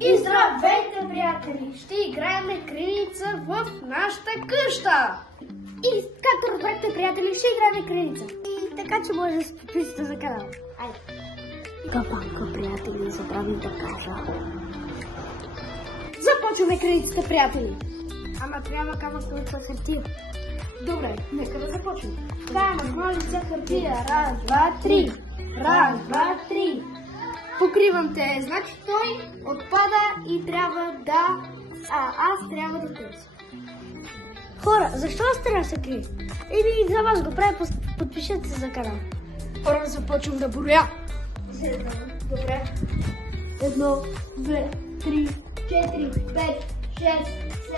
И здравейте, приятели! Ще играем криница в нашата къща! И както разбрахте, приятели, ще играем криница. И така, че може да се подписате за канала. Айде! Капанка, приятели, забравих да кажа. Започваме криницата, приятели! Ама трябва камък на хартия. Добре, нека да започнем. Камък, ножица, хартия. Раз, два, три. Раз, два, три. Покривам те. Значи той отпада и трябва да... аз трябва да търся. Хора, защо аз трябва да се крия? Или за вас го правя, подпишете се за канал. Първо започвам да броя. Добре. 1, 2, 3, 4, 5, 6,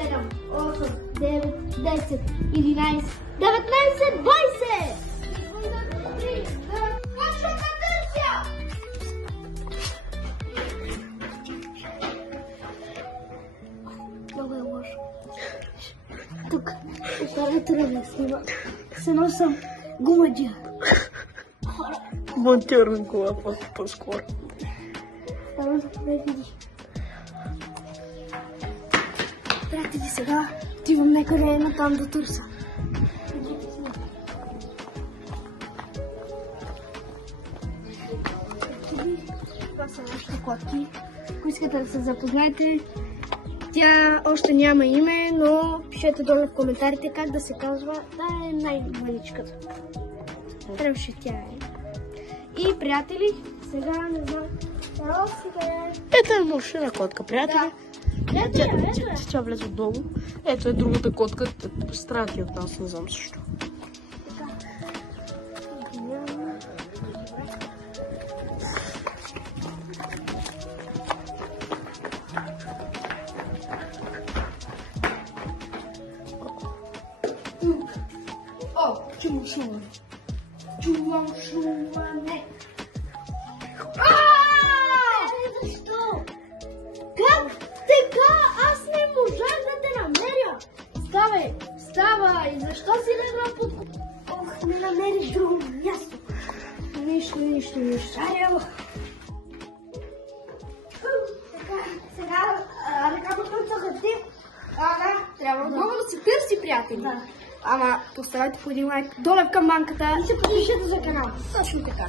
7, 8, 9, 10, 11, 19, 20! Много е лошо. Тук оператора ме снима. Се носам гумаджия. Монтьор на кола по-скоро. Само за да видиш. Приятели, сега отивам някъде на там да търся. Това са нашите котки. Ако искате да се запознаете, тя още няма име, но пишете долу в коментарите как да се казва. Да, е най-маличката. Трябваше тя е. И, приятели, сега не знам. Ето е мършина котка, приятели. Тя влезе отдолу. Ето е другата котка. Страти от нас, не знам също. О, чувам шумане. Чувам шумане. Защо? Как така? Аз не можах да те намеря. Ставай! Защо си легла под... Ох, не намериш друго място. Нищо. Айде, сега ръката пътна хартия. Трябва много да се търси, приятели. Да. Ама поставайте по един лайк долу в камбанката. И се подпишете за канал. Точно така.